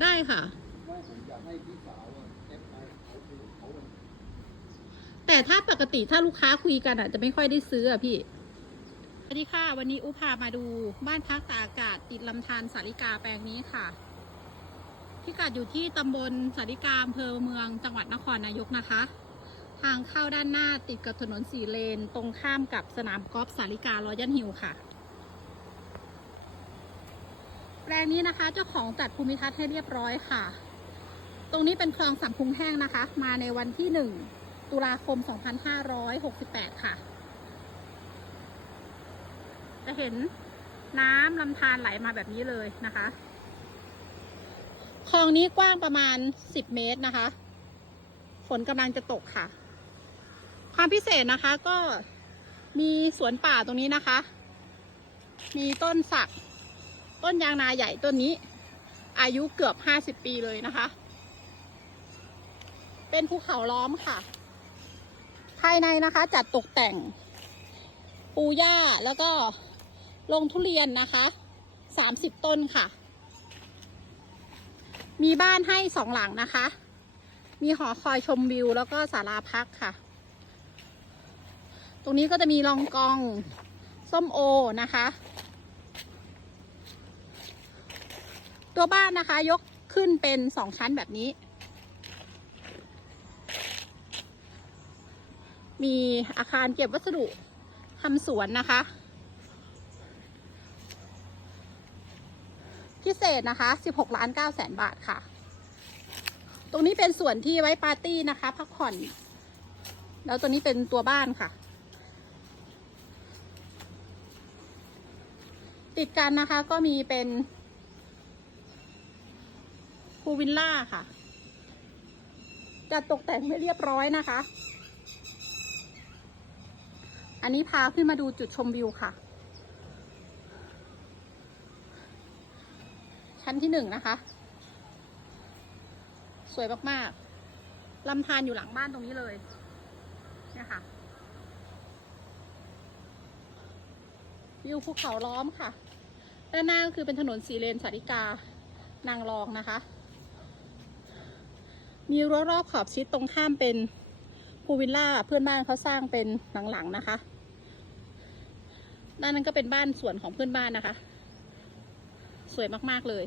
ได้ค่ะว่าผมอยากให้พี่สาวอะเอฟไปเขาคือเขาเป็นแต่ถ้าปกติถ้าลูกค้าคุยกันอะ จะไม่ค่อยได้ซื้ออะพี่ สวัสดีค่ะ วันนี้อุพามาดูบ้านพักตากอากาศติดลำธารสาริกาแปลงนี้ค่ะ พิกัดอยู่ที่ตำบลสาริกาอำเภอเมืองจังหวัดนครนายกนะคะ ทางเข้าด้านหน้าติดกับถนนสีเลน ตรงข้ามกับสนามกอล์ฟสาริการอยันฮิลค่ะ แปลงนี้นะคะ เจ้าของจัดภูมิทัศน์ให้เรียบร้อยค่ะ ตรงนี้เป็นคลองสำพุงแห้งนะคะ มาในวันที่หนึ่งตุลาคม 2568 ค่ะ จะเห็นน้ำลำธารไหลมาแบบนี้เลยนะคะ คลองนี้กว้างประมาณ 10 เมตรนะคะ ฝนกำลังจะตกค่ะ ความพิเศษนะคะก็มีสวนป่าตรงนี้นะคะ มีต้นสัก ต้นยางนาใหญ่ต้นนี้ อายุเกือบ50ปีเลยนะคะ เป็นภูเขาล้อมค่ะ ภายในนะคะจัดตกแต่ง ปูหญ้าแล้วก็ลงทุเรียนนะคะสามสิบต้นค่ะ มีบ้านให้สองหลังนะคะ มีหอคอยชมวิว แล้วก็ศาลาพักค่ะ ตรงนี้ก็จะมีรองกอง ส้มโอนะคะ ตัวบ้านนะคะ ยกขึ้นเป็นสองชั้นแบบนี้ มีอาคารเก็บวัสดุทำสวนนะคะ พิเศษนะคะ 16ล้าน9แสนบาทค่ะ ตรงนี้เป็นส่วนที่ไว้ปาร์ตี้นะคะ พักผ่อน แล้วตัวนี้เป็นตัวบ้านค่ะ ติดกันนะคะก็มีเป็น พูวิลล่าค่ะจัดตกแต่งไม่เรียบร้อยนะคะ อันนี้พาขึ้นมาดูจุดชมวิวค่ะ ชั้นที่หนึ่งนะคะ สวยมากๆลำธารอยู่หลังบ้านตรงนี้เลยเนี่ยค่ะวิวภูเขาล้อมค่ะ ด้านหน้าก็คือเป็นถนนสีเลนสาริกา นางรองนะคะ มีรั้วรอบขอบชิดตรงข้ามเป็นพูลวิลล่าเพื่อนบ้านเขาสร้างเป็นหลังๆนะคะด้านนั้นก็เป็นบ้านสวนของเพื่อนบ้านนะคะ สวยมากๆเลย